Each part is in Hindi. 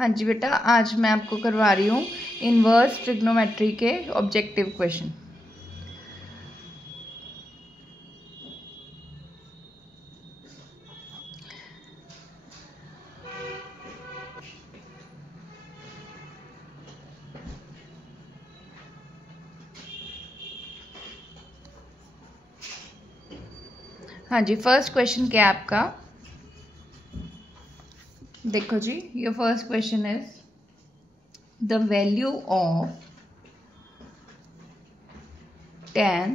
हाँ जी बेटा, आज मैं आपको करवा रही हूँ इनवर्स ट्रिग्नोमेट्री के ऑब्जेक्टिव क्वेश्चन। हाँ जी, फर्स्ट क्वेश्चन क्या है आपका? देखो जी, your first question is the value of tan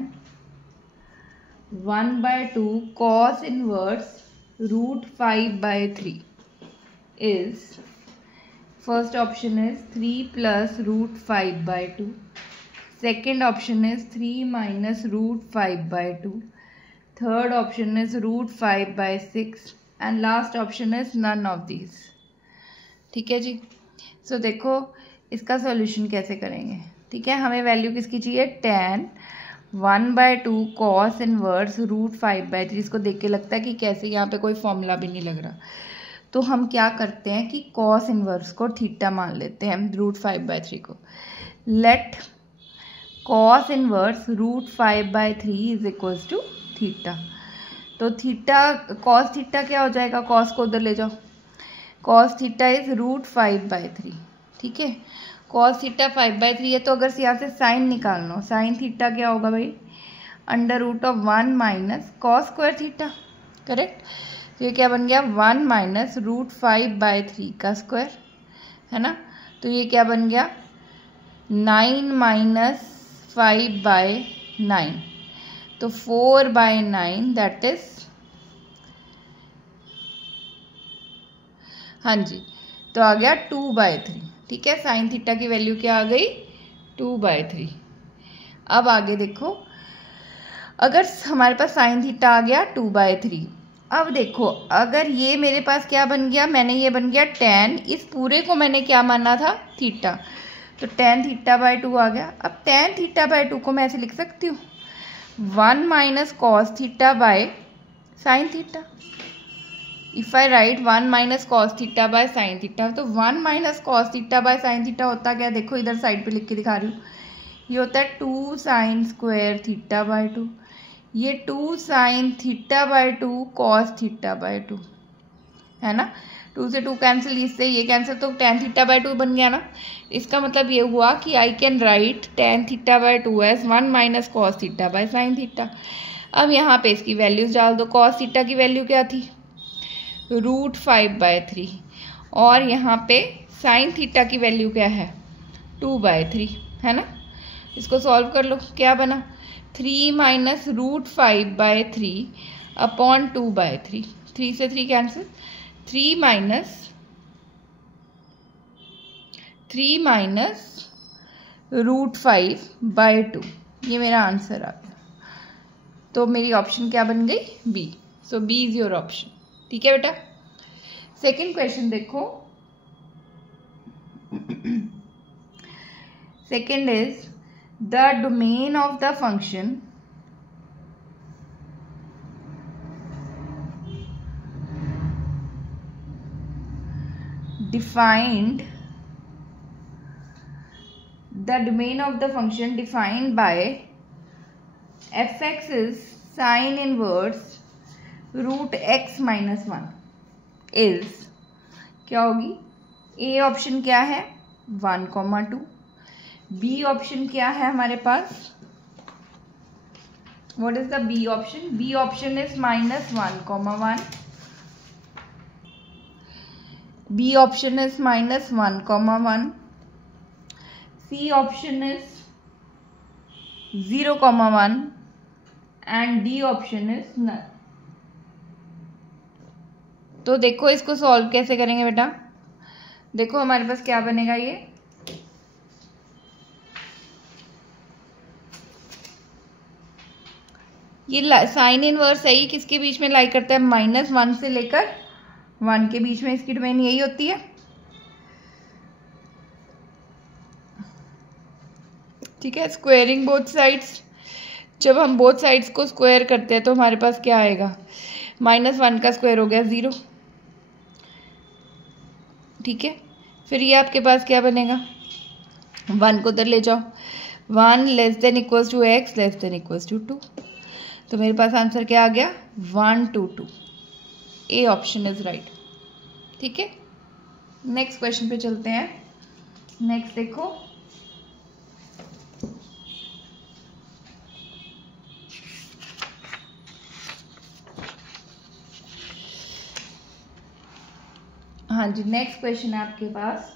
1/2 cos inverse √5/3 is, first option is 3 plus √5/2, second option is 3 minus √5/2, third option is √5/6 and last option is none of these। ठीक है जी। सो देखो इसका सॉल्यूशन कैसे करेंगे। ठीक है, हमें वैल्यू किसकी चाहिए? tan 1/2 cos inverse √5/3। इसको देख के लगता है कि कैसे यहाँ पे कोई फॉर्मूला भी नहीं लग रहा, तो हम क्या करते हैं कि cos इनवर्स को थीटा मान लेते हैं √5/3 को। Let cos inverse √5/3 is equals to theta. तो थीटा cos थीटा क्या हो जाएगा? cos को उधर ले जाओ, cos थीटा इज √5/3। ठीक है, cos थीटा 5/3 है, तो अगर यहाँ से साइन निकालना हो, साइन थीटा क्या होगा भाई? √1 minus cos square theta. Correct, तो ये क्या बन गया? 1 माइनस √5/3 का स्क्वायर, है ना। तो ये क्या बन गया? 9 माइनस 5/9, तो 4/9 दैट इज, हाँ जी, तो आ गया 2/3। ठीक है, साइन थीटा की वैल्यू क्या आ गई? 2/3। अब आगे देखो, अगर हमारे पास साइन थीटा आ गया 2/3, अब देखो अगर ये मेरे पास क्या बन गया, मैंने ये बन गया tan, इस पूरे को मैंने क्या माना था? थीटा, तो tan थीटा/2 आ गया। अब tan थीटा/2 को मैं ऐसे लिख सकती हूँ 1 minus cos theta by sine theta. If I right 1 minus cos theta by sine theta, तो 1 minus cos theta by sine theta होता क्या? देखो इधर साइड पे लिख के दिखा रही हूँ, ये होता है 2 साइन स्क्वायर थीटा/2, ये 2 साइन थीटा/2 कॉस थीटा/2, है ना। 2 से 2 कैंसिल, इससे ये कैंसिल, तो tan थीटा/2 बन गया ना। इसका मतलब ये हुआ कि I can write tan theta as 1 minus cos theta by sine theta. अब यहाँ पे इसकी वैल्यूज डाल दो। कॉस थीटा की वैल्यू क्या थी? √5/3, और यहाँ पे साइन थीटा की वैल्यू क्या है? 2/3, है ना। इसको सॉल्व कर लो, क्या बना? 3 माइनस √5/3 अपॉन 2/3, 3 से 3 कैंसिल, 3 माइनस √5/2, ये मेरा आंसर आ गया। तो मेरी ऑप्शन क्या बन गई? B. So B is your option. ठीक है बेटा। सेकेंड क्वेश्चन देखो, second is the domain of the function defined, the domain of the function defined by fx is sin inverse √x minus 1 is, क्या होगी? ए ऑप्शन क्या है? 1,2। बी ऑप्शन क्या है हमारे पास? What is the B option? B option is -1,1। B option is -1,1। C option is 0,1 and D option is none. तो देखो इसको सॉल्व कैसे करेंगे बेटा। देखो हमारे पास क्या बनेगा, ये साइन इनवर्स है, ये किसके बीच में लाई करता है? -1 से लेकर 1 के बीच में इसकी डोमेन यही होती है। ठीक है, स्क्वायरिंग बोथ साइड्स, जब हम बोथ साइड्स को स्क्वायर करते हैं तो हमारे पास क्या आएगा? -1 का स्क्वायर हो गया 0। ठीक है, फिर ये आपके पास क्या बनेगा, 1 को उधर ले जाओ, 1 less than equals to x less than equals to 2, तो मेरे पास आंसर क्या आ गया 1 2 2। ए ऑप्शन इज राइट। ठीक है, नेक्स्ट क्वेश्चन पे चलते हैं। नेक्स्ट देखो, हाँ जी, नेक्स्ट क्वेश्चन है आपके पास।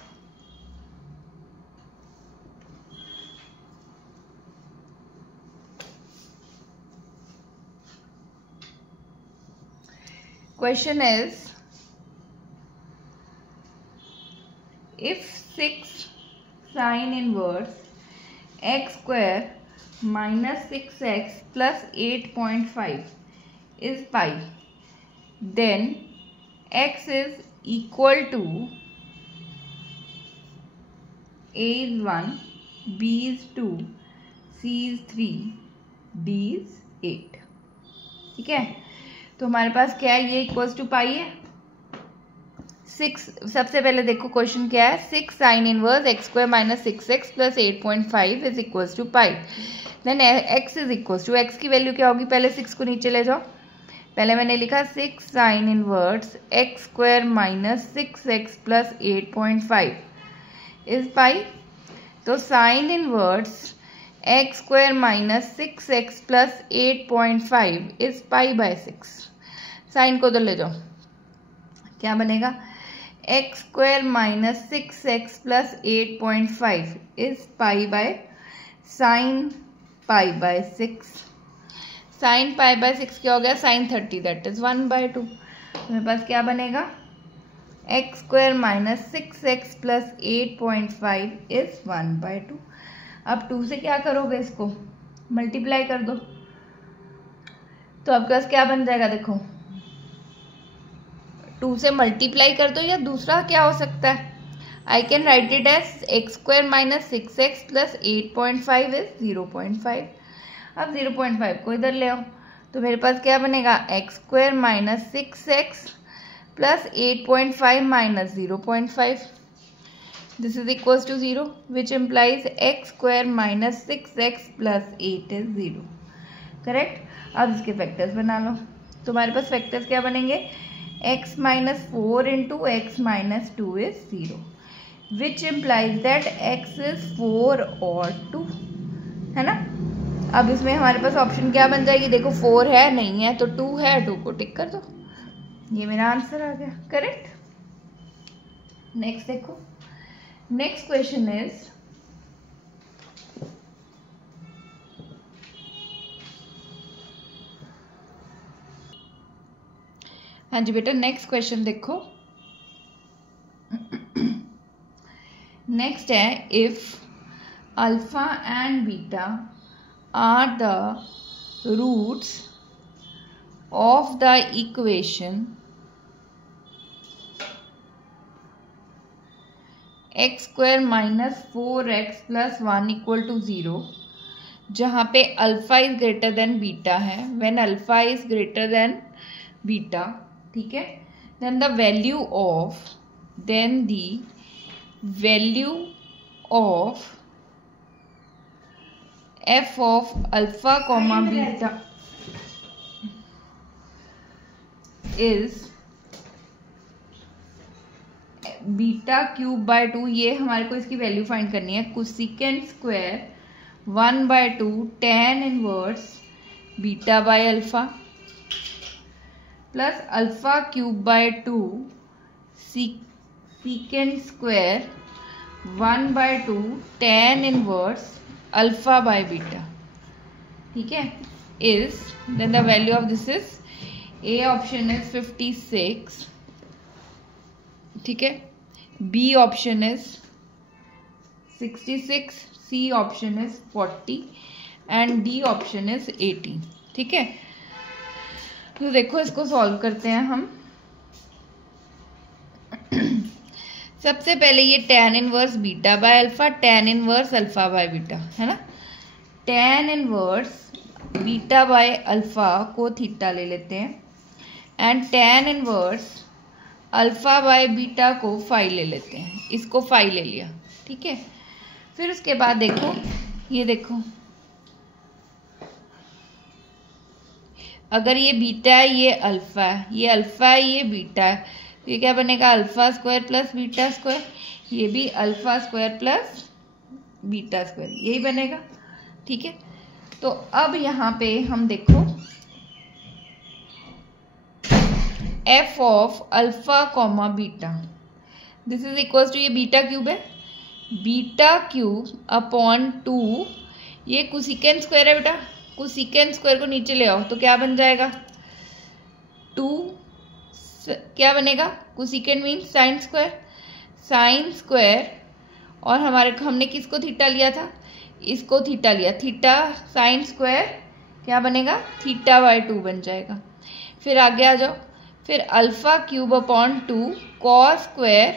Question is, if 6 sin inverse x square minus 6x plus 8.5 is pi, then x is equal to a is 1, b is 2, c is 3, d is 8। ठीक है, तो हमारे पास क्या है, ये इक्वल्स टू पाई है। 6, सबसे पहले देखो क्वेश्चन क्या है, 6 sine inverse x square minus 6x plus 8.5 is equals to pi, then x is equals to, x की वैल्यू क्या होगी, पहले 6 को नीचे ले जाओ, पहले मैंने लिखा 6 sine inverse x square minus 6x plus 8.5 is pi, तो sine inverse x square minus 6x plus 8.5 is pi by 6। Sine को उधर ले जाओ, क्या बनेगा, x square minus 6x plus 8.5 is pi by sine pi by 6। Sine pi by 6 क्या हो गया, साइन 30, दैट इज 1/2। मेरे पास क्या बनेगा, x square minus 6x plus 8.5 is 1/2। अब 2 से क्या करोगे, इसको मल्टीप्लाई कर दो, तो आपके पास क्या बन जाएगा, देखो 2 से मल्टीप्लाई कर दो, या दूसरा क्या हो सकता है, I can write it as x square minus 6x plus 8.5 is 0.5। अब 0.5 को इधर ले आओ, तो मेरे पास क्या बनेगा, x square minus 6x plus 8.5 minus 0.5, this is equals to 0, which implies x square minus 6x plus 8 is 0। Correct. अब इसके फैक्टर्स बना लो, तुम्हारे पास फैक्टर्स क्या बनेंगे, x minus 4 into x minus 2 is 0, which implies that x is 4 और 2, है ना। अब इसमें हमारे पास ऑप्शन क्या बन जाएगी, देखो 4 है नहीं है तो 2 है, 2 को टिक कर दो, ये मेरा आंसर आ गया। करेक्ट। नेक्स्ट देखो, नेक्स्ट क्वेश्चन इज, हाँ जी बेटा, नेक्स्ट क्वेश्चन देखो। नेक्स्ट है, if alpha and beta are the roots of the equation x square minus 4x plus 1 equal to 0, जहाँ पे alpha is greater than beta है, when alpha is greater than beta, ठीक है, then the value of f of alpha comma beta is beta cube by 2। ये हमारे को इसकी वैल्यू फाइंड करनी है, cosecant square 1/2 tan inverse beta by alpha plus alpha cube by 2 secant square 1/2 tan inverse alpha by beta, ठीक है, is, then the value of this is, A option is 56, ठीक है, B option is 66, C option is 40 and D option is 18, ठीक है। तो देखो इसको सॉल्व करते हैं हम। सबसे पहले ये tan inverse beta by alpha, tan inverse alpha by beta, है ना, tan inverse beta by alpha को थीटा ले लेते हैं, and tan inverse alpha by beta को 5 ले लेते हैं, इसको 5 ले लिया, ठीक है। फिर उसके बाद देखो, ये देखो अगर ये बीटा है, ये अल्फा है, ये अल्फा है, ये बीटा है, तो ये क्या बनेगा, alpha square plus beta square. ये भी alpha square plus beta square, यही बनेगा, ठीक है। तो अब यहाँ पे हम देखो F of alpha comma beta, this is equal to, ये बीटा क्यूब है, बीटा क्यूब अपॉन 2, ये कोसेकेंट स्क्वायर है बेटा, कोसेकेंट स्क्वायर को नीचे ले आओ तो क्या बन जाएगा, 2 क्या बनेगा, cosecant means sine square, sine square, और हमने किसको थीटा लिया था, इसको थीटा लिया, थीटा साइन स्क्वायर क्या बनेगा, थीटा बाय 2 बन जाएगा। फिर आगे आ जाओ, फिर alpha cube upon 2 cos square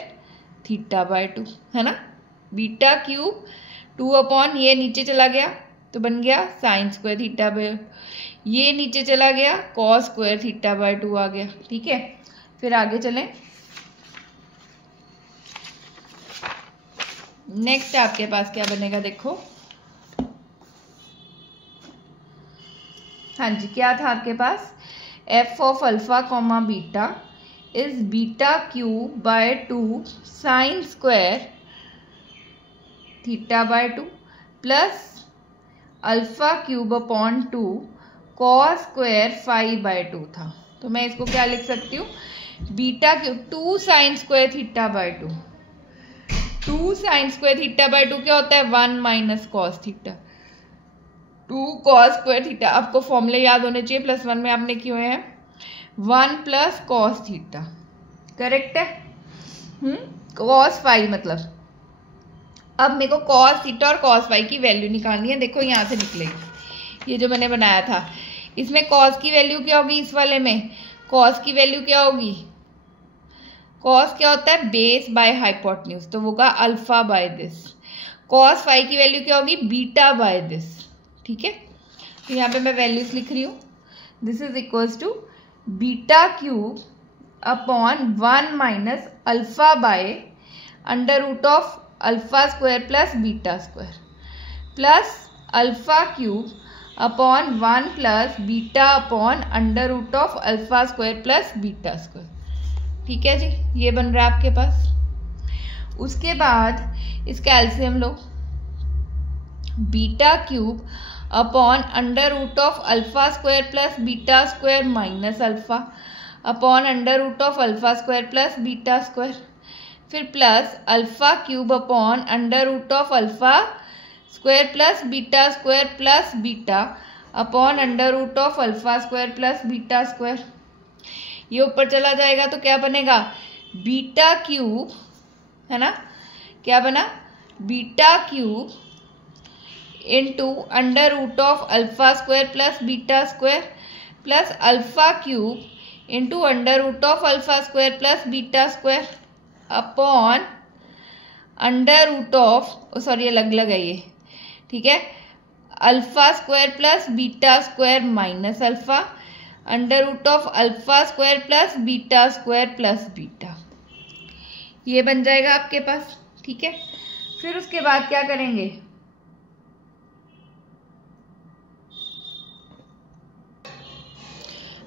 theta by 2, है ना। बीटा क्यूब 2 अपॉन ये नीचे चला गया तो बन गया साइन स्क्वायर थीटा बाय, ये नीचे चला गया कॉस स्क्वायर थीटा बाय 2 आ गया, ठीक है। फिर आगे चलें, नेक्स्ट आपके पास क्या बनेगा, देखो हाँ जी, क्या था आपके पास, f of alpha comma beta is beta cube by 2 sine square theta by 2 plus alpha cube upon 2 cos square 5 by 2 था। तो मैं इसको क्या लिख सकती हूँ, beta cube 2 sine square theta by 2, 2 sine square theta by 2 क्या होता है, 1 minus cos theta, 2 cos square theta, आपको फॉर्मूले याद होने चाहिए, +1 में आपने किए हुए हैं, 1 प्लस कॉस थीटा, करेक्ट है, कॉस 5 मतलब। अब मेरे को कॉस थीटा और कॉस 5 की वैल्यू निकालनी है, देखो यहाँ से निकलेगी, ये जो मैंने बनाया था, इसमें कॉस की वैल्यू क्या होगी, इस वाले में कॉस की वैल्यू क्या होगी, कॉस क्या होता है, बेस बाय हाइपोटेन्यूज, तो होगा अल्फा बाय दिस, कॉस 5 की वैल्यू क्या होगी, बीटा बाय दिस, ठीक है। तो यहाँ पे मैं वैल्यूज लिख रही हूँ, this is equals to beta cube upon 1 minus alpha by under root of alpha square plus beta square plus alpha cube upon 1 plus beta upon under root of alpha square plus beta square, ठीक है जी, ये बन रहा है आपके पास। उसके बाद इसका एलसीएम लो, beta cube upon under root of alpha square plus beta square minus alpha upon under root of alpha square plus beta square, फिर plus alpha cube upon under root of alpha square plus beta upon under root of alpha square plus beta square, ये ऊपर चला जाएगा तो क्या बनेगा, बीटा क्यूब, है ना, क्या बना, beta cube into under root of alpha square plus beta square plus alpha cube into under root of alpha square plus beta square upon under root of, sorry अलग अलग है ये, ठीक है, alpha square plus beta square minus alpha under root of alpha square plus beta, ये बन जाएगा आपके पास, ठीक है। फिर उसके बाद क्या करेंगे,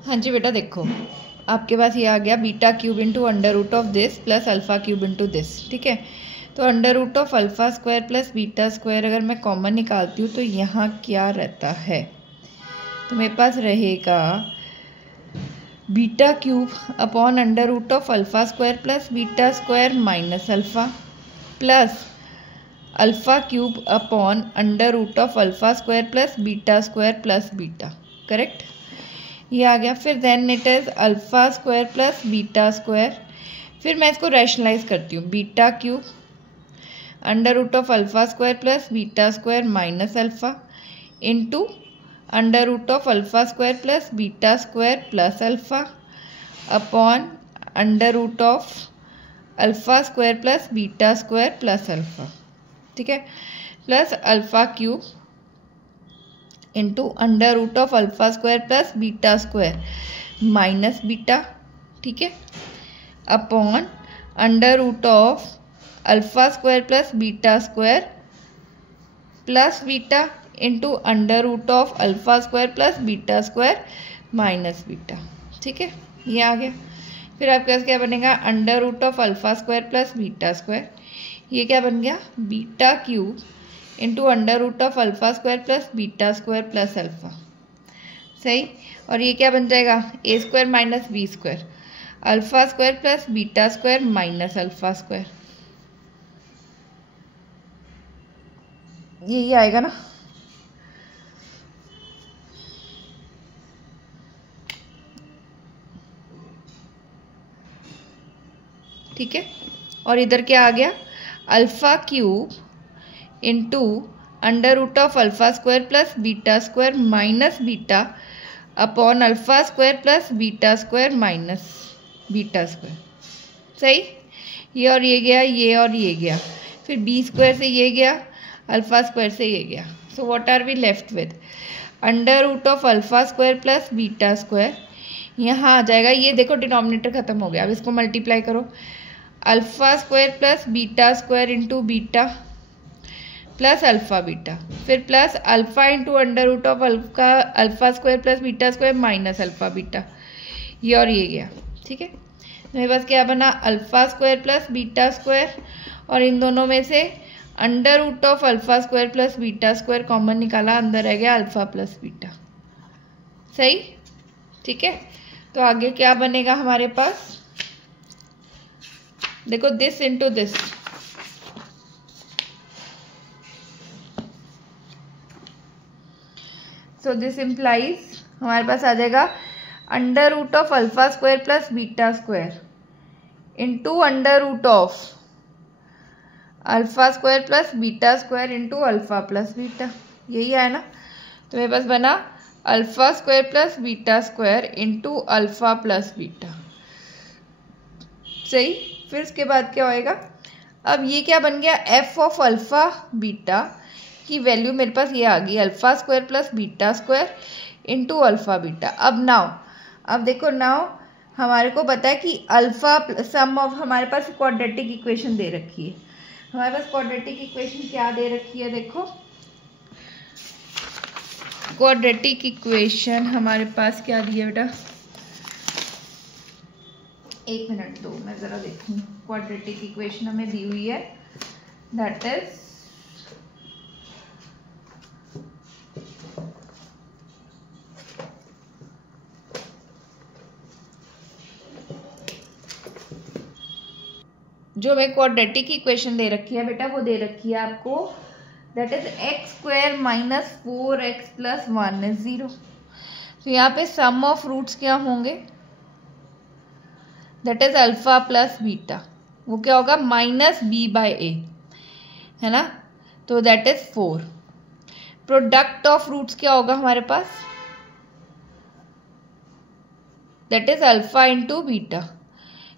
हाँ जी बेटा देखो आपके पास ये आ गया beta cube into under root of this plus alpha cube into this, ठीक है। तो under root of alpha square plus beta square अगर मैं कॉमन निकालती हूँ तो यहाँ क्या रहता है, तो मेरे पास रहेगा beta cube upon under root of alpha square plus beta square minus alpha plus alpha cube upon under root of alpha square plus beta, correct, ये आ गया। फिर then it is alpha square plus beta square, फिर मैं इसको रैशनलाइज करती हूँ, beta cube under root of alpha square plus beta square minus alpha into under root of alpha square plus beta square plus alpha upon under root of alpha square plus beta square plus alpha, ठीक है, plus alpha cube into under root of alpha square plus beta square minus beta, ठीक है। Upon under root of alpha square plus beta square plus beta into under root of alpha square plus beta square minus beta. ठीक है, ये आ गया। फिर आपके पास क्या बनेगा, under root of alpha square plus beta square, ये क्या बन गया, beta cube into under root of alpha square plus beta square plus alpha. सही, और ये क्या बन जाएगा, a square minus b square, alpha square plus beta square minus alpha square. यही आएगा ना। ठीक है, और इधर क्या आ गया, alpha cube into under root of alpha square plus beta square minus beta upon alpha square plus beta square minus beta square. सही, ये और ये गया, ये और ये गया, फिर बी स्क्वायर से ये गया, अल्फा स्क्वायर से ये गया। So what are we left with, under root of alpha square plus beta square, यहाँ आ जाएगा, ये देखो डिनोमिनेटर खत्म हो गया, अब इसको मल्टीप्लाई करो, alpha square plus beta square into beta plus alpha beta, फिर plus alpha into under root of alpha square plus beta square minus alpha beta, ये और ये गया। ठीक है, मेरे पास क्या बना, alpha square plus beta square, और इन दोनों में से under root of alpha square plus beta square common निकाला, अंदर रह गया अल्फा प्लस बीटा। सही, ठीक है, तो आगे क्या बनेगा हमारे पास, देखो this into this, so this implies हमारे पास आ जाएगा under root of alpha square plus beta square into under root of alpha square plus beta square into alpha plus beta. यही है ना, तो मेरे पास बना alpha square plus beta square into alpha plus beta. सही, फिर उसके बाद क्या होएगा, अब ये क्या बन गया, एफ ऑफ अल्फा बीटा की वैल्यू मेरे पास ये आ गई, alpha square plus beta square into alpha beta. अब नाउ, अब देखो नाउ हमारे को पता है कि अल्फा सम ऑफ, हमारे पास क्वाड्रेटिक इक्वेशन दे रखी है, हमारे पास क्वाड्रेटिक इक्वेशन क्या दे रखी है, देखो क्वाड्रेटिक इक्वेशन हमारे पास क्या दी है बेटा, एक मिनट दो मैं जरा देखूं, क्वाड्रेटिक इक्वेशन हमें दी हुई है, दैट इज जो हमें क्वाड्रेटिक इक्वेशन दे रखी है बेटा, वो दे रखी है आपको, that is x square minus 4x plus 1 is 0। तो यहाँ पे सम ऑफ रूट्स क्या होंगे, that is alpha plus beta, वो क्या होगा, माइनस बी बाय ए, है ना, तो that is 4। Product of roots क्या होगा हमारे पास, that is alpha into beta,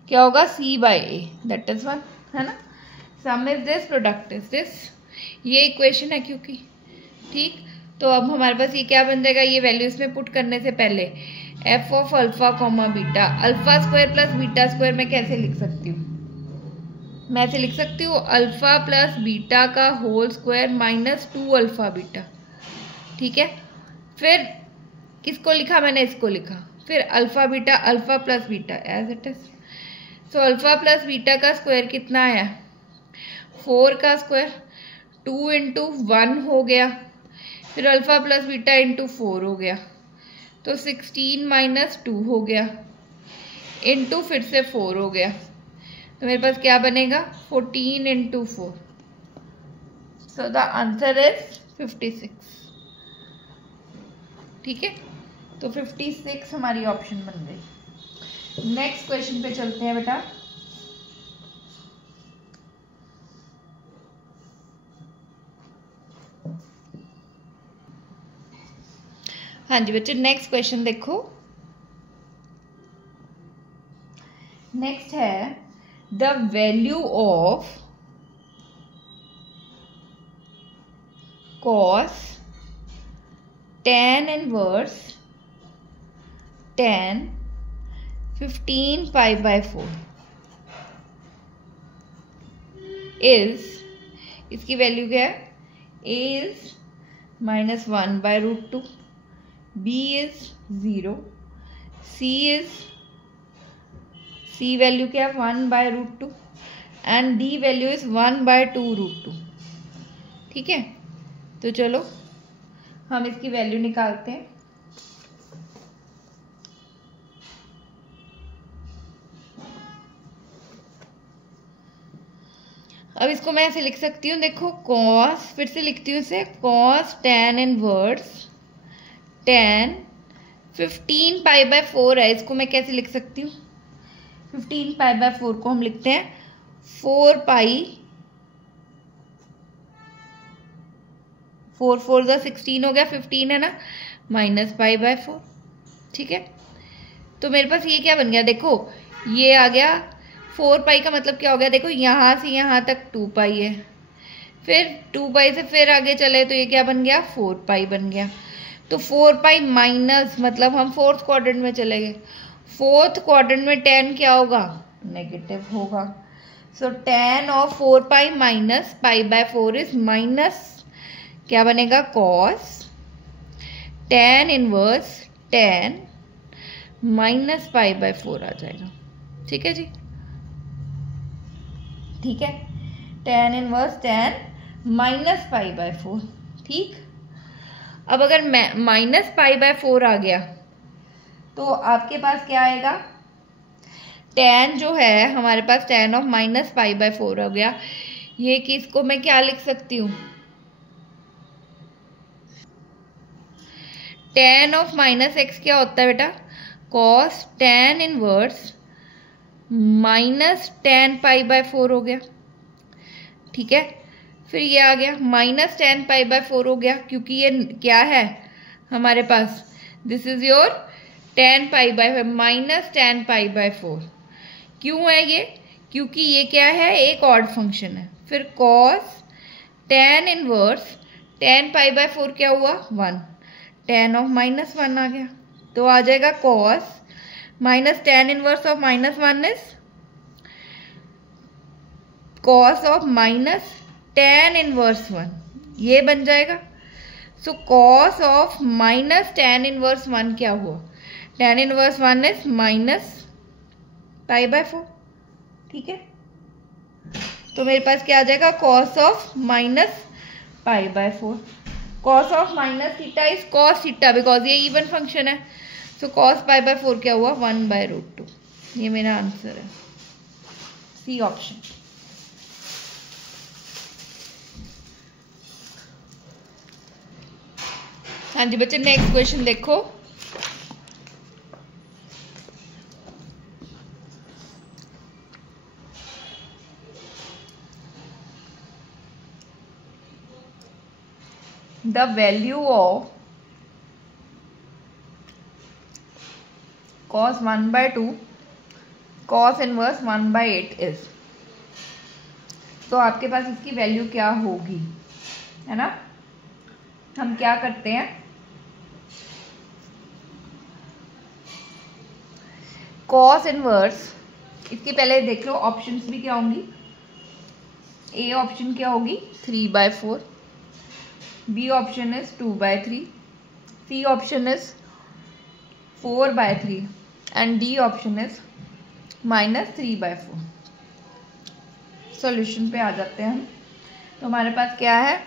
क्या होगा, c by a, that is 1, है ना। Sum is this, product is this, ये इक्वेशन है क्योंकि, ठीक। तो अब हमारे पास ये क्या बन जाएगा, ये वैल्यू इसमें पुट करने से पहले F of alpha comma beta, alpha square plus beta square मैं कैसे लिख सकती हूँ, मैं ऐसे लिख सकती हूँ अल्फा प्लस बीटा का whole square minus 2 alpha beta. ठीक है, फिर किसको लिखा मैंने, इसको लिखा, फिर alpha beta, alpha plus beta as it is. So alpha plus beta का स्क्वायर कितना आया, 4 का स्क्वायर, 2 इंटू 1 हो गया, फिर अल्फा प्लस बीटा इंटू 4 हो गया, तो 16 माइनस 2 हो गया, इंटू फिर से 4 हो गया, तो मेरे पास क्या बनेगा, 14 into 4। So the answer is 56। ठीक है, तो 56 हमारी ऑप्शन बन गई। नेक्स्ट क्वेश्चन पे चलते हैं बेटा। हाँ जी बच्चे, नेक्स्ट क्वेश्चन देखो, नेक्स्ट है the value of cos tan inverse tan 15 pi by 4 is, इसकी वैल्यू क्या है, a is -1/√2, b is 0, c value क्या है 1/√2 एंड d वैल्यू इज 1/2√2। ठीक है, तो चलो हम इसकी वैल्यू निकालते हैं। अब इसको मैं ऐसे लिख सकती हूँ, देखो कॉस, फिर से लिखती हूँ इसे, कॉस tan इनवर्स tan 15π/4 है, इसको मैं कैसे लिख सकती हूँ, 15π/4 को हम लिखते हैं 4 4 16 हो गया, 15 है ना, -π/4। ठीक है, तो मेरे पास ये क्या बन गया, देखो ये आ गया 4π का मतलब क्या हो गया, देखो यहाँ से यहाँ तक 2π है, फिर 2π से फिर आगे चले तो ये क्या बन गया 4π बन गया। तो 4π माइनस मतलब हम फोर्थ क्वाड्रेंट में चले गए, फोर्थ क्वाड्रेंट में tan क्या होगा, नेगेटिव होगा। So tan of 4π minus π/4 is minus क्या बनेगा, कॉस tan इनवर्स tan -π/4 आ जाएगा। ठीक है जी, ठीक है, tan इनवर्स tan -π/4। ठीक, अब अगर -π/4 आ गया तो आपके पास क्या आएगा, tan जो है हमारे पास tan ऑफ -π/4 हो गया, ये कि इसको मैं क्या लिख सकती हूँ, tan ऑफ -x क्या होता है बेटा, cos tan इनवर्स -tan π/4 हो गया। ठीक है, फिर ये आ गया -tan π/4 हो गया, क्योंकि ये क्या है हमारे पास, this is your tan π/4 -tan π/4। क्यों है ये, क्योंकि ये क्या है, एक ऑड फंक्शन है। फिर cos tan इनवर्स tan π/4 क्या हुआ 1, tan ऑफ -1 आ गया, तो आ जाएगा cos -tan inverse of -1 is cos of -tan inverse 1, ये बन जाएगा। सो cos ऑफ -tan इनवर्स 1 क्या हुआ, tan इनवर्स 1 इज -π/4। ठीक है, तो मेरे पास क्या आ जाएगा, cos of -π/4, cos of -θ is cos θ because ये इवन फंक्शन है। सो cos π/4 क्या हुआ 1/√2, ये मेरा आंसर है, सी ऑप्शन। हाँ जी बच्चे, नेक्स्ट क्वेश्चन देखो, the value of cos 1/2 cos inverse 1/8 is, तो आपके पास इसकी वैल्यू क्या होगी, है ना। हम क्या करते हैं, cos इनवर्स, इसके पहले देख लो ऑप्शंस भी क्या होंगी, ए ऑप्शन क्या होगी 3/4, B option is 2/3, C option is 4/3 and D option is -3/4। Solution पे आ जाते हैं हम, तो हमारे पास क्या है,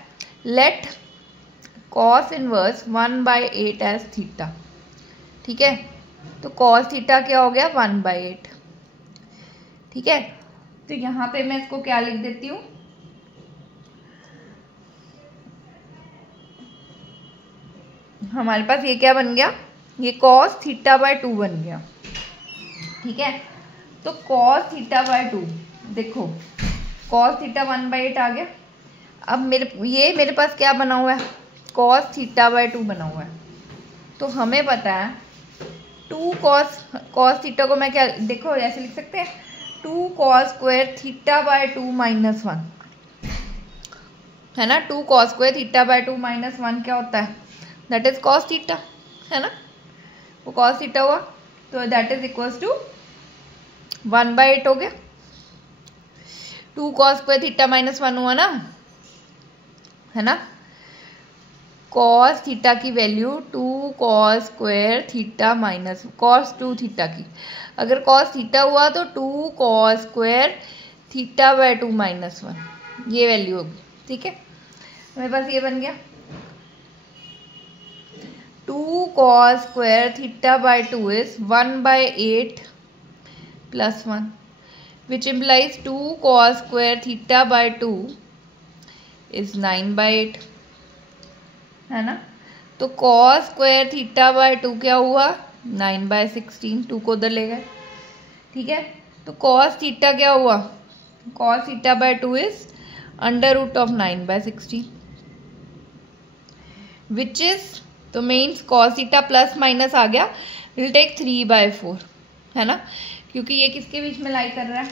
let cos inverse 1/8 as theta. ठीक है, तो cos थीटा क्या हो गया 1/8। ठीक है, तो यहाँ पे मैं इसको क्या लिख देती हूँ, हमारे पास ये क्या बन गया, ये cos θ/2 बन गया। ठीक है, तो cos θ/2 देखो, cos θ 1/8 आ गया। अब मेरे पास क्या बना हुआ है, cos θ/2 बना हुआ है, तो हमें पता है 2 cos θ को मैं क्या, देखो ऐसे लिख सकते हैं 2 cos स्क्वायर θ/2 -1, है ना। 2 cos स्क्वायर θ/2 -1 क्या होता है, दैट इज cos θ, है ना, वो cos θ हुआ, तो दैट इज इक्वल्स टू 1/8 हो गया। 2 cos स्क्वायर थीटा माइनस 1 हुआ ना, है ना। cos थीटा की value 2 cos square theta minus cos 2 theta की, अगर cos थीटा हुआ तो 2 cos square theta by 2 minus 1, ये वैल्यू होगी। ठीक है, मेरे पास ये बन गया 2 cos square theta by 2 is 1/8 plus 1, which implies 2 cos square theta by 2 is 9/8, है ना। तो cos स्क्वायर थीटा बाय 2 क्या हुआ 9/16, 2 को उधर ले गए। ठीक है, तो cos थीटा क्या हुआ, cos theta by 2 is √of 9/16, which is, तो means cos theta plus minus आ गया, विल टेक 3/4, है ना, क्योंकि ये किसके बीच में लाई कर रहा है,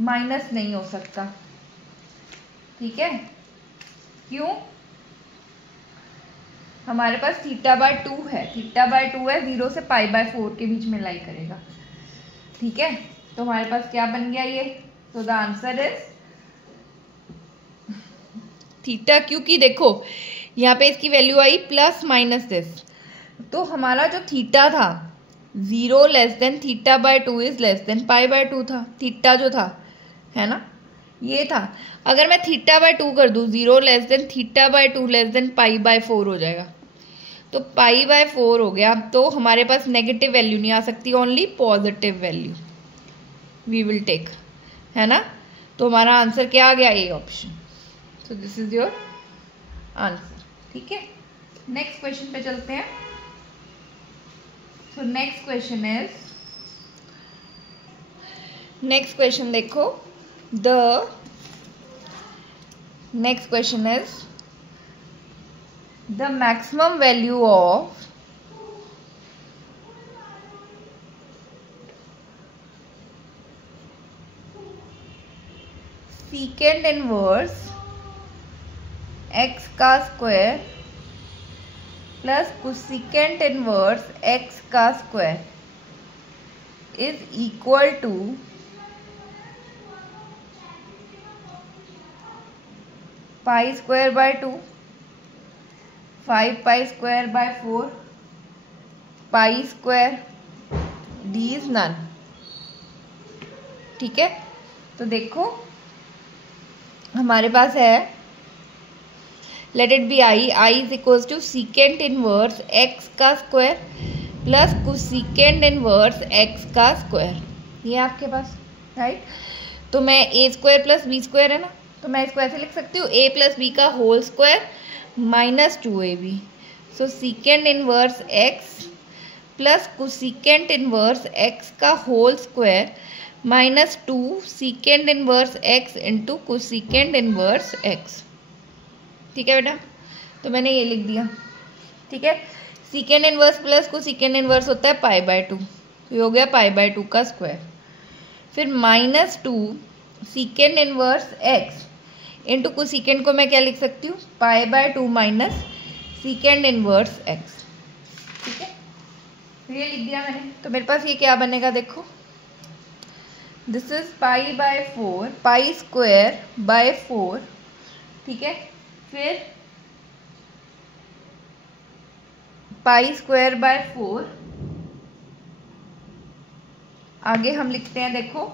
माइनस नहीं हो सकता। ठीक है, क्यों, हमारे पास थीटा बाय 2 है, थीटा बाय 2 है, 0 से π/4 के बीच में लाई करेगा। ठीक है, तो हमारे पास क्या बन गया ये, तो द आंसर इज थीटा, क्योंकि देखो यहाँ पे इसकी वैल्यू आई प्लस माइनस दिस, तो हमारा जो थीटा था 0 less than theta by 2 is less than π/2 था, थीटा जो था, है ना, ये था। अगर मैं थीटा बाय 2 कर दूँ, 0 less than theta by 2 less than π/4 हो जाएगा, तो π/4 हो गया, तो हमारे पास नेगेटिव वैल्यू नहीं आ सकती, only positive value we will take, है ना। तो हमारा आंसर क्या आ गया, A option. So this is your answer. ठीक है, नेक्स्ट क्वेश्चन पे चलते हैं। सो नेक्स्ट क्वेश्चन देखो, the next question is the maximum value of secant inverse x का square plus cosecant inverse x का square is equal to pi square by 2, 5 pi square by 4, pi square, D is none. ठीक है, तो देखो हमारे पास है, let it be I, I is equal to secant inverse x का square plus cosecant inverse x का स्क्वायर, ये आपके पास, राइट। तो मैं a square plus b square है ना, तो मैं इसको ऐसे लिख सकती हूँ, ए प्लस बी का whole square minus 2ab, so secant inverse x plus cosecant inverse x का whole square minus 2 secant inverse x into cosecant inverse x. ठीक है बेटा, तो मैंने ये लिख दिया। ठीक है, secant inverse plus cosecant inverse होता है π/2, तो ये हो गया π/2 का स्क्वायर, फिर minus 2 secant inverse x into cosecant को मैं क्या लिख सकती हूँ, π/2 माइनस सीकेंट इनवर्स एक्स। ठीक है, तो ये लिख दिया मैंने, तो मेरे पास ये क्या बनेगा, देखो this is π/4, pi square by 4। ठीक है, फिर पाई स्क्वायर बाय 4, आगे हम लिखते हैं, देखो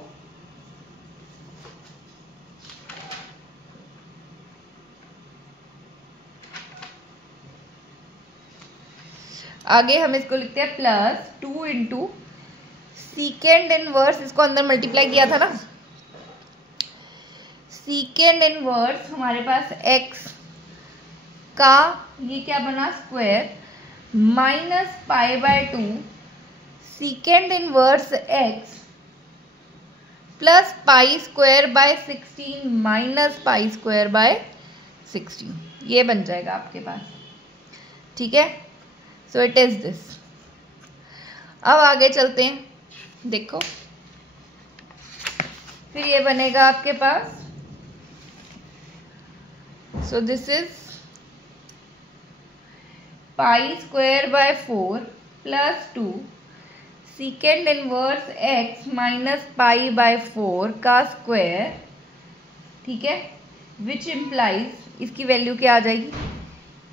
आगे हम इसको लिखते हैं प्लस 2 इंटू सीकेंड इनवर्स, इसको अंदर मल्टीप्लाई किया था ना, सीकेंड इनवर्स हमारे पास x का ये क्या बना square minus π/2 secant inverse x plus pi square by 16 minus pi square by 16, ये बन जाएगा आपके पास। ठीक है, सो इट इज दिस। अब आगे चलते हैं, देखो फिर ये बनेगा आपके पास, so this is pi square by 4 plus 2 secant inverse x minus pi by 4 का स्क्वायर, ठीक है, विच इम्प्लाइज, इसकी वैल्यू क्या आ जाएगी,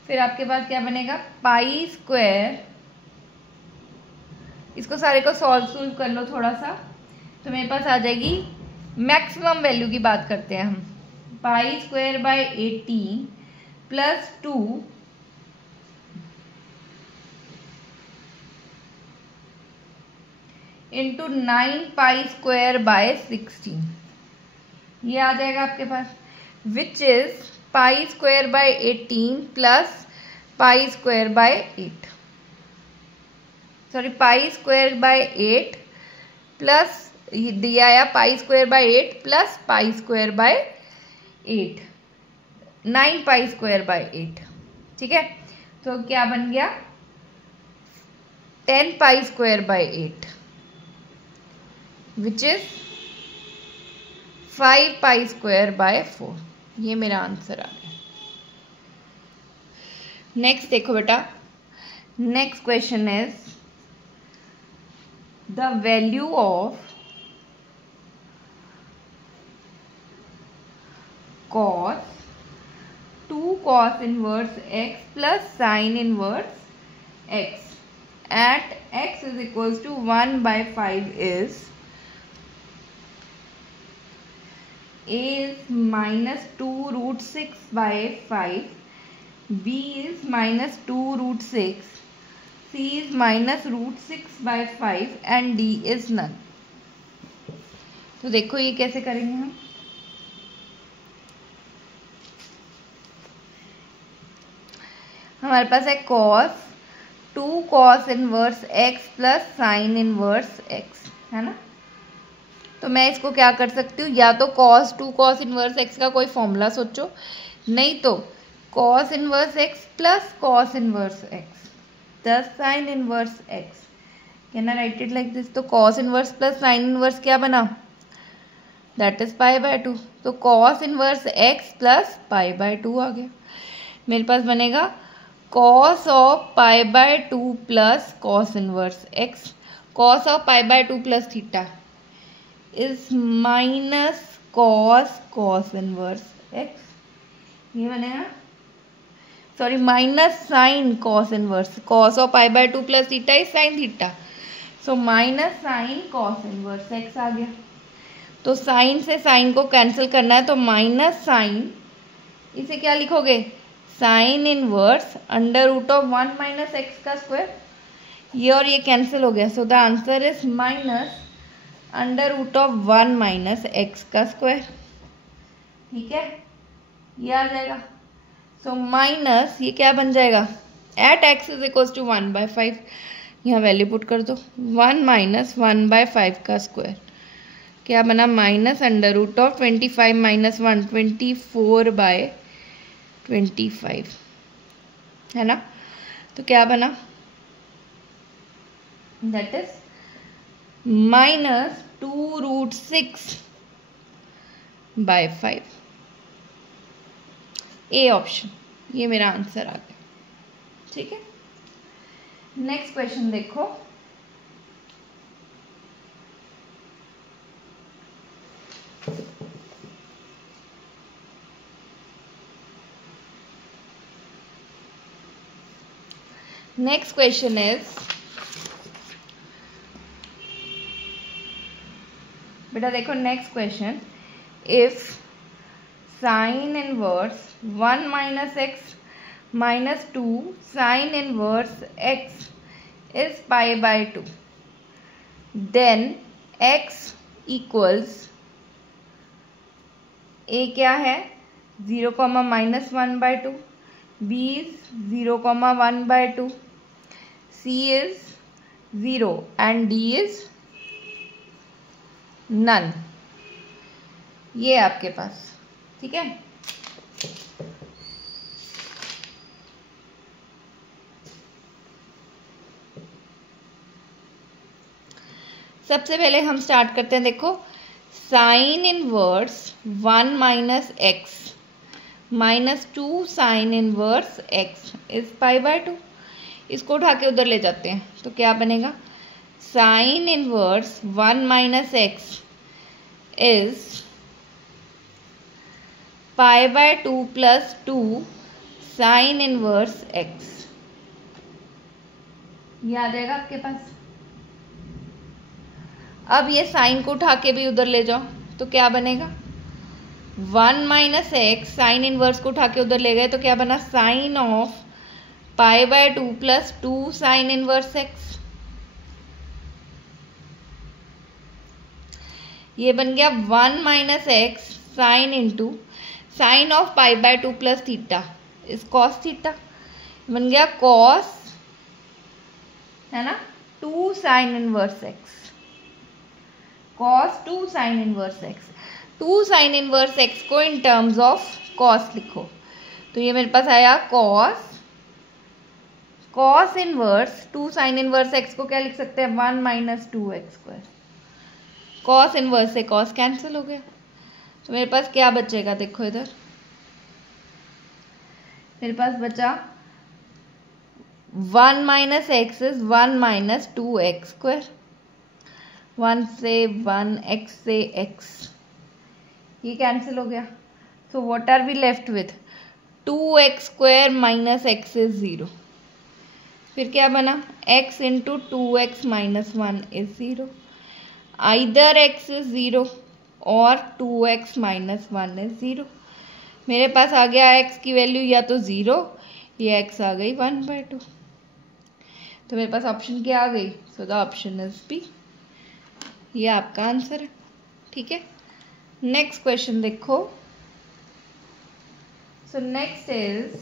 फिर आपके पास क्या बनेगा, पाई स्क्वायर, इसको सारे को सॉल्व कर लो थोड़ा सा, तो मेरे पास आ जाएगी, मैक्सिमम वैल्यू की बात करते हैं हम, pi square by 18 plus 2 into 9 pi square by 16, ये आ जाएगा आपके पास, which is pi square by 18 plus pi square by 8, sorry pi square by 8 plus दिया आया pi square by 8 plus pi square by 8, 9 pi square by 8, ठीक है, तो क्या बन गया 10 pi square by 8 which is 5 pi square by 4, ये मेरा आंसर आ गया। नेक्स्ट देखो बेटा, next question is the value of cos 2 cos inverse x plus sin inverse x at x is equals to 1 by 5 is a is minus 2 root 6 by 5, b is minus 2 root 6, c is minus root 6 by 5 and d is none। तो देखो ये कैसे करेंगे हम, हमारे पास है cos 2 cos inverse x plus sine inverse x, है ना, तो मैं इसको क्या कर सकती हूँ, या तो cos 2 cos इनवर्स x का कोई फॉर्मूला सोचो, नहीं तो cos inverse x plus cos inverse x plus sine inverse x, can I right it like this, तो cos inverse plus sine inverse क्या बना, दैट इज पाई बाय 2, तो cos inverse x plus pi by 2 आ गया, मेरे पास बनेगा cos of pi by 2 plus cos inverse x, cos of pi by 2 plus theta is minus cos inverse x, ये बनेगा, sorry minus sine cos inverse, cos of pi by 2 plus theta is sine theta, so minus sine cos inverse x आ गया, तो साइन से साइन को कैंसिल करना है, तो माइनस साइन, इसे क्या लिखोगे, sine inverse under root of 1 minus x का स्क्वायर, ये और ये कैंसिल हो गया, so the answer is minus under root of 1 minus x का स्क्वायर, ठीक है, ये आ जाएगा, सो माइनस ये क्या बन जाएगा, at x is equal to 1 by 5, यहाँ वैल्यू पुट कर दो, 1 माइनस 1 बाय 5 का स्क्वायर, क्या बना, minus under root of 25 minus 1 24 by 25, है ना, तो क्या बना, that is minus 2 root 6 by 5, A option, ये मेरा आंसर आ गया, ठीक है। नेक्स्ट क्वेश्चन देखो, नेक्स्ट क्वेश्चन इज, बेटा देखो next question, if sine inverse 1 minus x minus 2 sine inverse x is pi by 2, then x equals, A क्या है 0 comma minus 1 by 2, B is 0 comma 1 by 2, C is 0 and D is none, ये आपके पास, ठीक है। सबसे पहले हम स्टार्ट करते हैं, देखो sign inverse 1 minus x minus 2 sine inverse x is pi by 2, इसको उठा के उधर ले जाते हैं, तो क्या बनेगा, sign inverse 1 minus x is pi by 2 plus 2 sine inverse x. याद रहेगा आपके पास। अब ये साइन को उठा के भी उधर ले जाओ तो क्या बनेगा, 1 माइनस एक्स साइन इनवर्स को उठा के उधर ले गए तो क्या बना, sine of pi by 2 plus 2 sine inverse x. ये बन गया 1 minus x sine into sine of pi by 2 plus theta is cos theta, बन गया कॉस, है ना, 2 sine inverse x, cos 2 sine inverse x. 2 sine inverse x को इन टर्म्स ऑफ कॉस लिखो तो ये मेरे पास आया cos inverse 2 sine inverse x को क्या लिख सकते हैं, 1 minus 2x square. Cos inverse से कॉस कैंसिल हो गया तो मेरे पास क्या बचेगा, देखो इधर मेरे पास बचा 1 minus x is 1 minus 2x square, 1 से 1, x से x, ये कैंसिल हो गया। So what are we left with, 2x square minus x is 0। फिर क्या बना, x into 2x minus 1 is 0, आइदर x इज 0 और 2x माइनस 1 इज 0। मेरे पास आ गया x की वैल्यू या तो 0 या x आ गई 1/2। तो मेरे पास ऑप्शन क्या आ गई, so the option is B, ये आपका आंसर है। ठीक है, नेक्स्ट क्वेश्चन देखो। So next is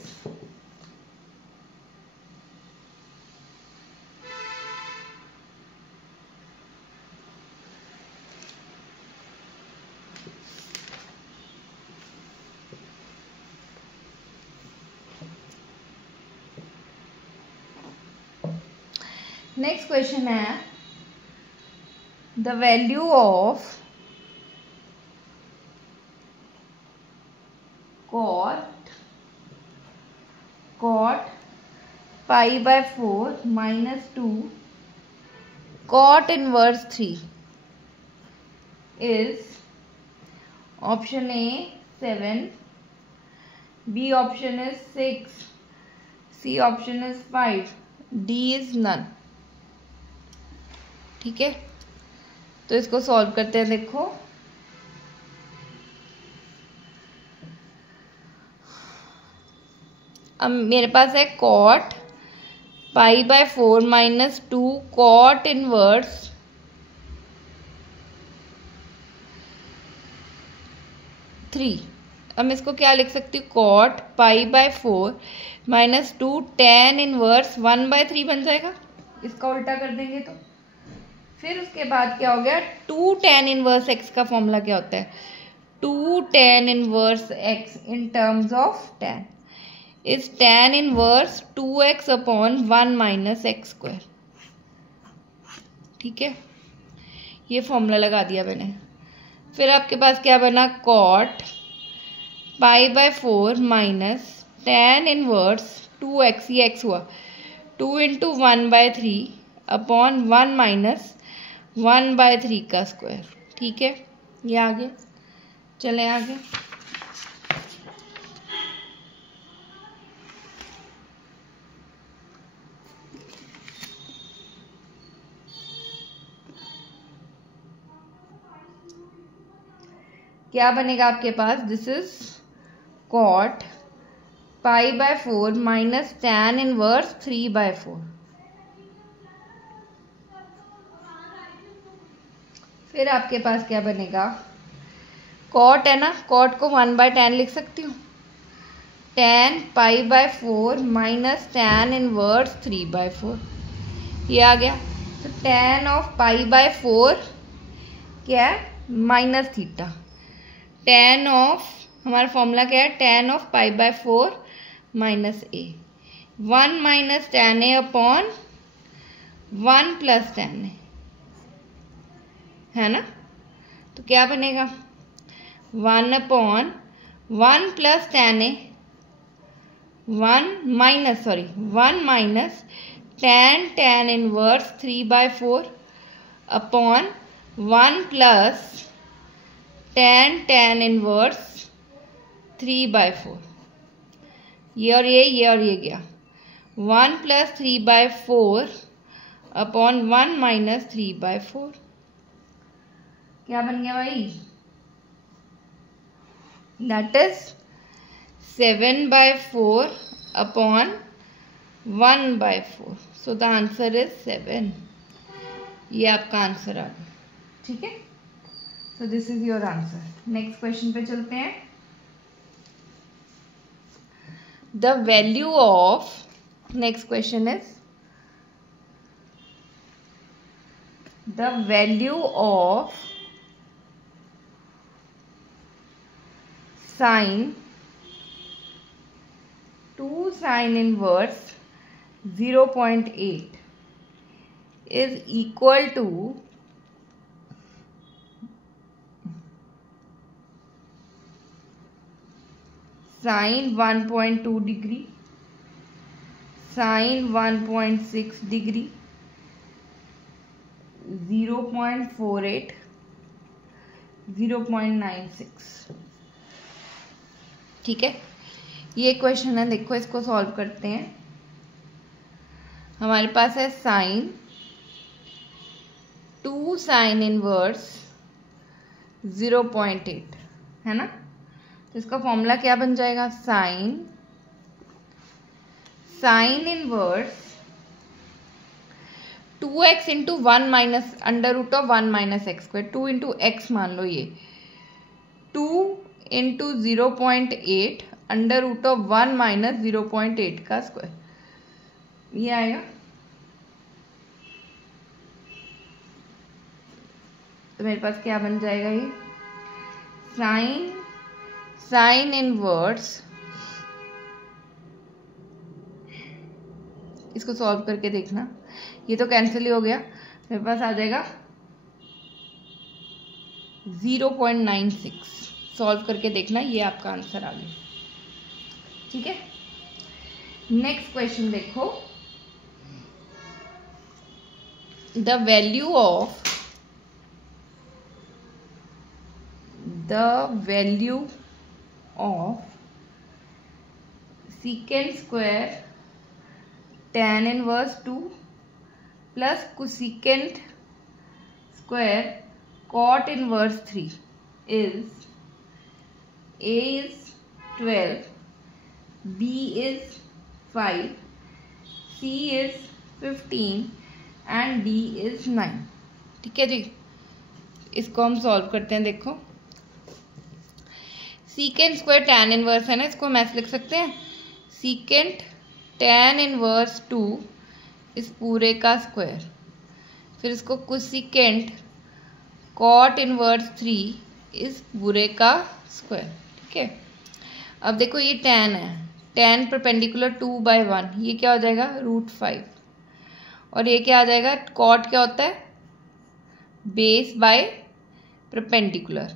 next question है the value of cot pi by 4 minus 2 cot inverse 3 is option A 7, B option is 6, C option is 5, D is none. ठीक है, तो इसको सॉल्व करते हैं। देखो अब मेरे पास है cot pi by 4 minus 2 cot inverse 3। अब मैं इसको क्या लिख सकती हूँ, cot pi by 4 minus 2 tan inverse 1/3 बन जाएगा। इसका उल्टा कर देंगे तो फिर उसके बाद क्या हो गया, 2 tan इनवर्स x का फॉर्मूला क्या होता है, 2 tan inverse x in terms of tan is tan inverse 2x upon 1 minus x square. ठीक है, ये फॉर्मूला लगा दिया मैंने। फिर आपके पास क्या बना, cot pi by 4 minus tan inverse 2x, ये x हुआ, 2 इंटू 1/3 अपॉन 1 माइनस 1/3 का स्क्वायर। ठीक है, ये आगे चलें आगे। क्या बनेगा आपके पास, this is cot pi by 4 minus tan inverse 3/4। फिर आपके पास क्या बनेगा, कॉट है ना, कॉट को 1/tan लिख सकती हूँ, tan pi by 4 minus tan inverse 3/4, ये आ गया। तो tan ऑफ पाई बाय 4 क्या है, माइनस थीटा, tan ऑफ हमारा फॉर्मूला क्या है, tan of pi by 4 minus A, 1 minus tan A upon 1 plus tan ए, है ना। तो क्या बनेगा, 1 अपॉन 1 प्लस tan ए, 1 minus tan inverse 3/4 upon 1 plus tan inverse 3/4। ये और ये गया 1 प्लस 3/4 अपॉन 1 माइनस 3/4। क्या बन गया भाई? That is 7/4 upon 1/4। So the answer is 7। ये आपका आंसर आ गया। ठीक है, सो this is your answer. Next question पे चलते हैं। The value of, next question is the value of sine 2 sine inverse 0.8 is equal to sine 1.2 degree, sine 1.6 degree, 0.48, 0.96। ठीक है, ये क्वेश्चन है। देखो इसको सॉल्व करते हैं। हमारे पास है साइन 2 साइन इनवर्स 0.8 है ना। तो इसका फॉर्मूला क्या बन जाएगा? Sine inverse 2x into 1 minus under root of 1 minus x square. 2 into x मान लो, ये 2 into 0.8 under root of 1 minus 0.8 का स्क्वायर, ये आएगा। तो मेरे पास क्या बन जाएगा? ये साइन इनवर्स, इसको सॉल्व करके देखना, ये तो कैंसिल ही हो गया। मेरे पास आ जाएगा 0.96। सॉल्व करके देखना, ये आपका आंसर आ गया। ठीक है, नेक्स्ट क्वेश्चन देखो। The value of secant square tan inverse 2 plus cosecant square cot inverse 3 is A is 12, B is 5, C is 15 and D is 9। ठीक है जी, इसको हम सॉल्व करते हैं। देखो सीकेंट स्क्वायर tan इनवर्स है ना, इसको हम ऐसे लिख सकते हैं, सीकेंट tan इनवर्स 2 इस पूरे का स्क्वायर, फिर इसको कोसेकेंट cot इनवर्स 3 इस पूरे का स्क्वायर। ठीक है, अब देखो ये tan है, tan परपेंडिकुलर 2/1, ये क्या हो जाएगा? √5। और ये क्या आ जाएगा? cot क्या होता है? बेस बाय परपेंडिकुलर,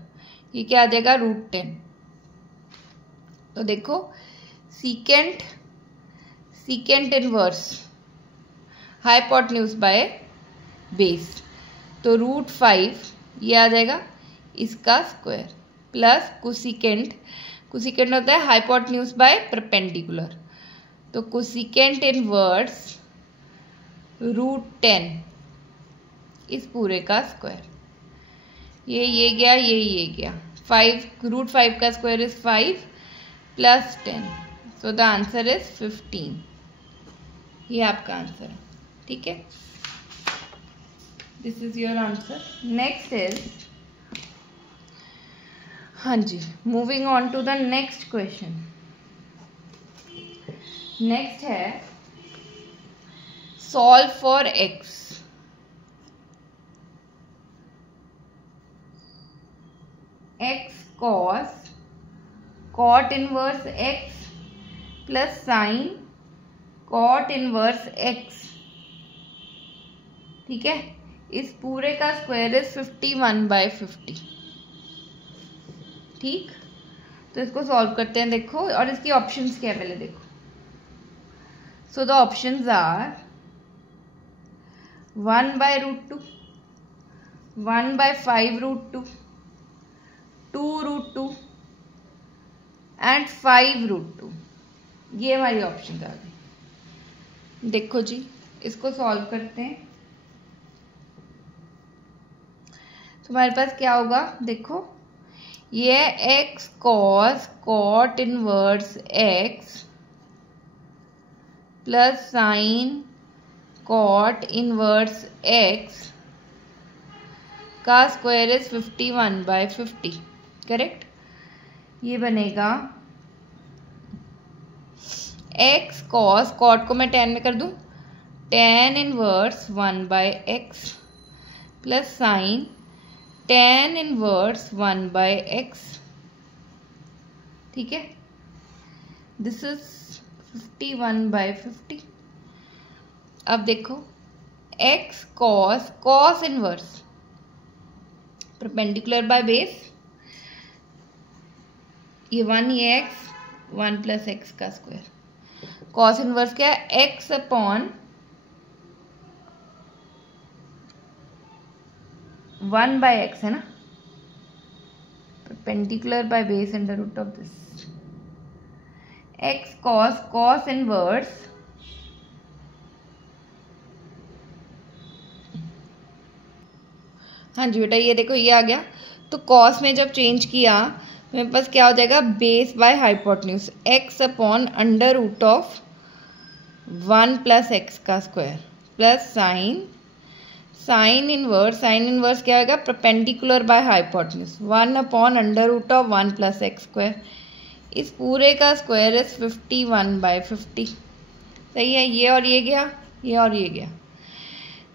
ये क्या आ जाएगा? √10। तो देखो secant inverse hypotenuse by base, तो √5 ये आ जाएगा इसका स्क्वायर, प्लस कोसेकेंट होता है हाइपोटेन्यूज बाय परपेंडिकुलर, तो कोसेकेंट इनवर्स √10 इस पूरे का स्क्वायर। ये गया, ये गया। 5 √5 का square is 5 plus 10, so the answer is 15। ये आपका आंसर है। ठीक है, this is your answer. Next is, हाँ जी, moving on to the next question. Next है solve for x। x cot inverse x plus sine cot inverse x। ठीक है, इस पूरे का स्क्वायर इज 51/50। ठीक, तो इसको सॉल्व करते हैं। देखो, और इसकी ऑप्शंस क्या है पहले देखो। So the options are 1/√2, 1/5√2, 2√2 and 5√2। ये हमारी ऑप्शन आ गई। देखो जी, इसको सॉल्व करते हैं। तो हमारे पास क्या होगा, देखो ये x cos cot inverse x plus sine cot inverse x का स्क्वायर इज 51/50, करेक्ट। ये बनेगा x cos, cot को मैं tan में कर दूं, tan inverse 1/x plus sine tan inverse 1/x, ठीक है। This is 51/50। अब देखो x cos, cos inverse perpendicular by base, ये 1 ये x, 1 प्लस x का स्क्वायर। cos इनवर्स क्या है, x अपॉन 1/x है ना, perpendicular by base under root of this. x cos, cos inverse हाँ जी बेटा, ये देखो ये आ गया। तो cos में जब चेंज किया मेरे पास क्या हो जाएगा, base by hypotenuse, x upon under root of 1 plus x का स्क्वायर प्लस साइन इनवर्स क्या होगा, perpendicular by hypotenuse 1 upon under root of 1 plus x square. इस पूरे का स्क्वायर इज 51/50। सही है, ये और ये गया, ये और ये गया।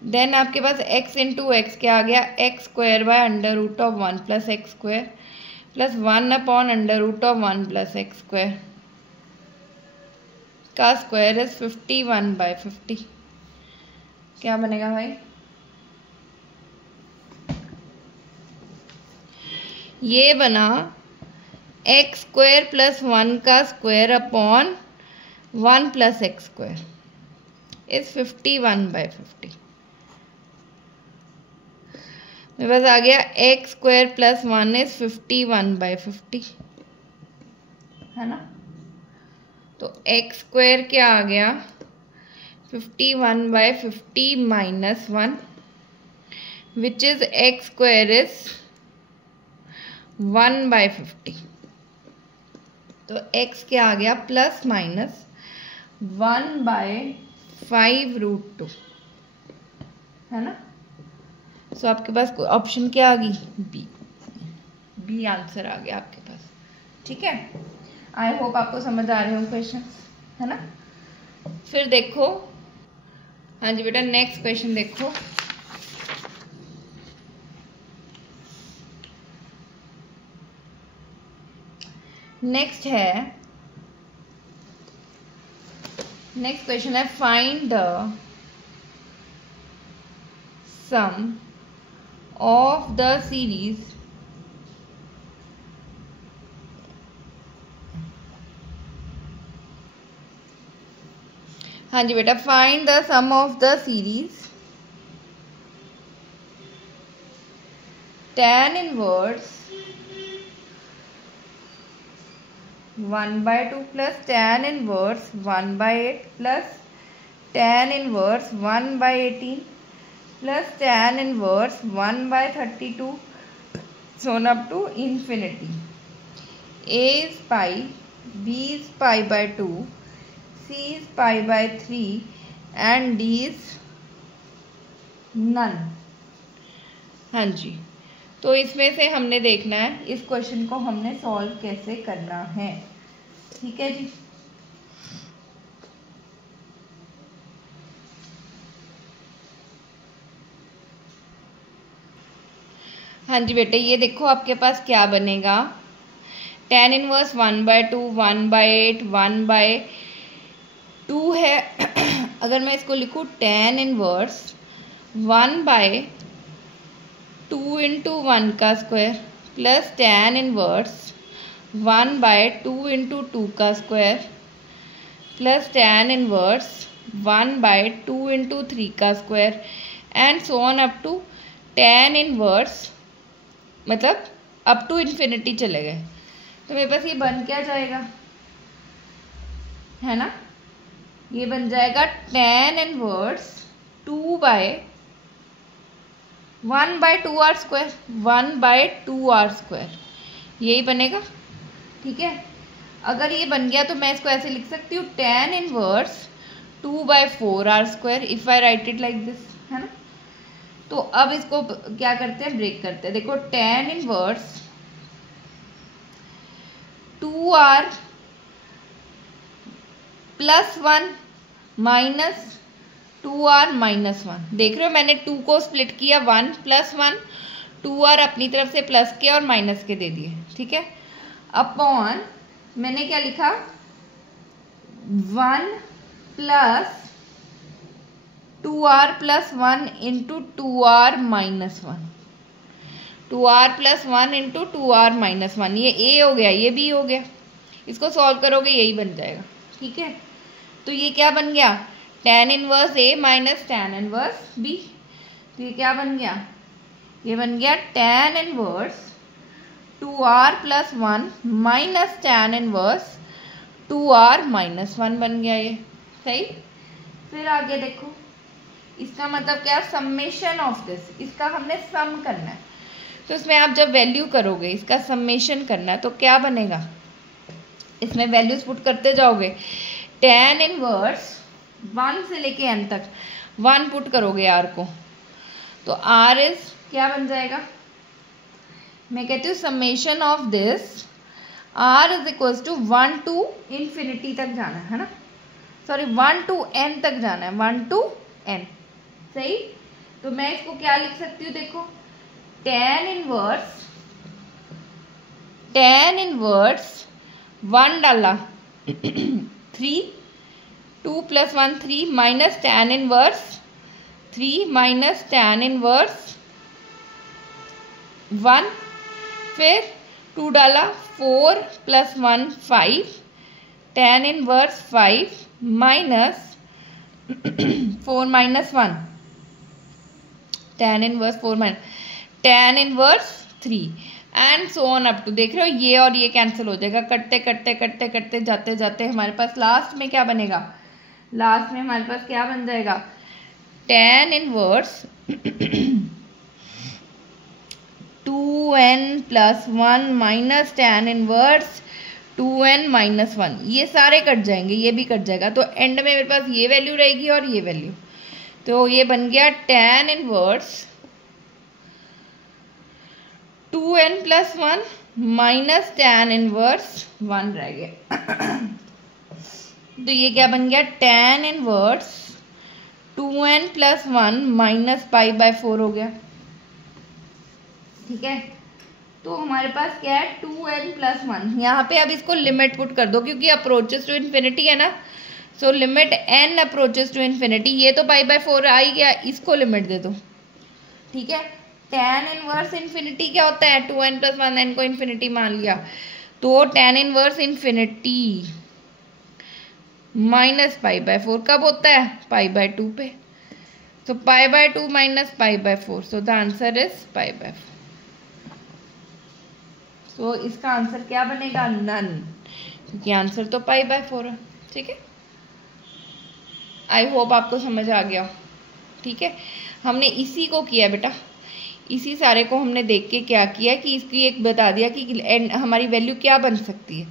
देन आपके पास x इंटू एक्स क्या आ गया, x square by under root of 1 plus x square plus 1 upon under root of 1 plus x square का स्क्वायर इज 51/50। क्या बनेगा भाई, ये बना एक्स स्क्वायर प्लस 1 का square upon 1 plus x square is 51/50। मेरे पास आ गया एक्स स्क्वायर प्लस 1 इज 51/50, है ना। तो एक्स स्क्वायर क्या आ गया, 51/50 minus 1 which is x square is 1/50। तो x क्या आ गया, प्लस माइनस 1/5√2, है ना। सो आपके पास ऑप्शन क्या आ गई, बी आंसर आ गया आपके पास। ठीक है, आई होप आपको समझ आ रहे हो क्वेश्चन, है ना। फिर देखो, हाँ जी बेटा, नेक्स्ट क्वेश्चन देखो। नेक्स्ट क्वेश्चन है find the sum of the series हाँ जी बेटा, find the sum of the series tan inverse 1/2 plus tan inverse 1/8 plus tan inverse 1/18 plus tan inverse 1/32 so on up to infinity. A is pi, B is pi/2, C is pi/3 and D is none। हाँ जी, तो इसमें से हमने देखना है इस क्वेश्चन को हमने सॉल्व कैसे करना है। ठीक है जी, हाँ जी बेटे, ये देखो आपके पास क्या बनेगा, tan इनवर्स 1/2 1/8 1/2 है। अगर मैं इसको लिखूँ tan इनवर्स 1/2 इंटू 1 का square plus tan inverse 1/2 into 2 का square plus tan inverse 1/2 into 3 का square and so on up to tan inverse मतलब अप टू इन्फिनिटी चले गए, तो मेरे पास ये बन क्या जाएगा, है ना, ये बन जाएगा tan इनवर्स 1/2r², 1/2r², यही बनेगा। ठीक है, अगर ये बन गया तो मैं इसको ऐसे लिख सकती हूँ tan inverse 2/4r², if I right it like this, है ना। तो अब इसको क्या करते हैं, ब्रेक करते हैं। देखो tan inverse 2r + 1 minus 2r - 1, देख रहे हो मैंने 2 को स्प्लिट किया, 1 + 1, 2r अपनी तरफ से प्लस के और माइनस के दे दिए। ठीक है, अपॉन मैंने क्या लिखा, 1 + 2r + 1 × 2r - 1, 2r + 1 × 2r - 1, ये a हो गया, ये b हो गया। इसको सॉल्व करोगे यही बन जाएगा। ठीक है, तो ये क्या बन गया, tan inverse a - tan inverse b। तो ये क्या बन गया, ये बन गया tan inverse 2r + 1 minus tan inverse 2r - 1 बन गया ये। सही, फिर आगे देखो, इसका मतलब क्या, समेशन ऑफ दिस, इसका हमने सम करना है। तो इसमें आप जब वैल्यू करोगे, इसका समेशन करना है, तो क्या बनेगा, इसमें वैल्यूज पुट करते जाओगे। tan इनवर्स 1 से लेके n तक 1 पुट करोगे r को, तो r इज क्या बन जाएगा, मैं कहती हूँ summation of this r = 1 to infinity तक जाना है ना, सॉरी 1 to n तक जाना है, 1 to n। सही, तो मैं इसको क्या लिख सकती हूँ, देखो tan इनवर्स 1 डाला 3, 2 + 1 3 minus tan inverse 3 minus tan inverse 1, फिर 2 डाला 4 + 1 5, tan inverse 5 minus 4 - 1, tan inverse 4 - tan inverse 3 and so on up to, देख रहे हो ये और ये कैंसिल हो जाएगा, कटते कटते कटते कटते जाते जाते हमारे पास लास्ट में क्या बनेगा, लास्ट में हमारे पास क्या बन जाएगा, tan inverse 2n + 1 minus tan inverse 2n - 1, ये सारे कट जाएंगे, ये भी कट जाएगा, तो एंड में मेरे पास ये वैल्यू रहेगी और ये वैल्यू, तो ये बन गया tan inverse 2n + 1 minus tan inverse 1 रह गया। तो ये क्या बन गया, tan इनवर्स 2n + 1 माइनस π/4 हो गया। ठीक है, तो हमारे पास क्या है, 2n + 1, यहाँ पे अब इसको लिमिट पुट कर दो, क्योंकि अप्रोचेस टू इन्फिनिटी है ना, so limit n approaches to infinity, ये तो π/4 आ ही गया, इसको लिमिट दे दो। ठीक है, tan इनवर्स इन्फिनिटी क्या होता है, 2n + 1, n को इन्फिनिटी मान लिया, तो tan इनवर्स इन्फिनिटी माइनस π/4 कब होता है, π/2 पे, तो π/2 minus π/4, so the answer is π/4। सो इसका आंसर क्या बनेगा, नन, क्योंकि आंसर तो π/4 है। ठीक है, आई होप आपको समझ आ गया। ठीक है, हमने इसी को किया बेटा, इसी सारे को हमने देख के क्या किया कि इसकी एक बता दिया कि हमारी वैल्यू क्या बन सकती है,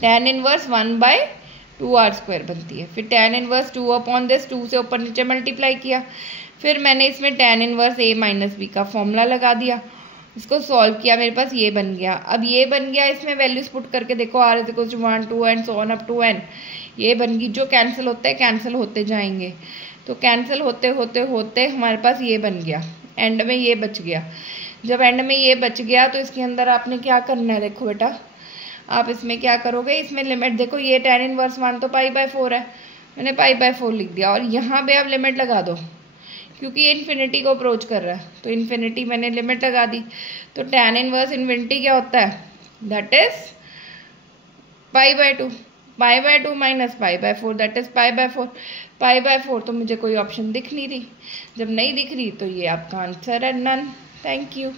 tan इनवर्स 1/2r² बनती है, फिर tan इनवर्स 2/this, 2 से ऊपर नीचे मल्टीप्लाई किया, फिर मैंने इसमें tan इनवर्स a - b का फॉर्मूला लगा दिया, इसको सॉल्व किया, मेरे पास ये बन गया। अब ये बन गया, इसमें वैल्यूज पुट करके देखो, r = 1 2 and so on up to n, ये बन गई, जो कैंसिल होते हैं कैंसिल होते जाएंगे, तो कैंसिल होते होते होते हमारे पास ये बन गया, एंड में ये बच गया। जब एंड में ये बच गया तो इसके अंदर आपने क्या करना है, देखो बेटा आप इसमें क्या करोगे, इसमें लिमिट देखो, ये tan इनवर्स 1 तो π/4 है, मैंने π/4 लिख दिया, और यहाँ पे आप लिमिट लगा दो, क्योंकि ये इन्फिनिटी को अप्रोच कर रहा है, तो इन्फिनिटी मैंने लिमिट लगा दी, तो tan इनवर्स इन्फिनिटी क्या होता है, that is π/2 minus π/4, that is π/4, π/4 तो मुझे कोई ऑप्शन दिख नहीं रही, जब नहीं दिख रही तो ये आपका आंसर है नन। Thank you.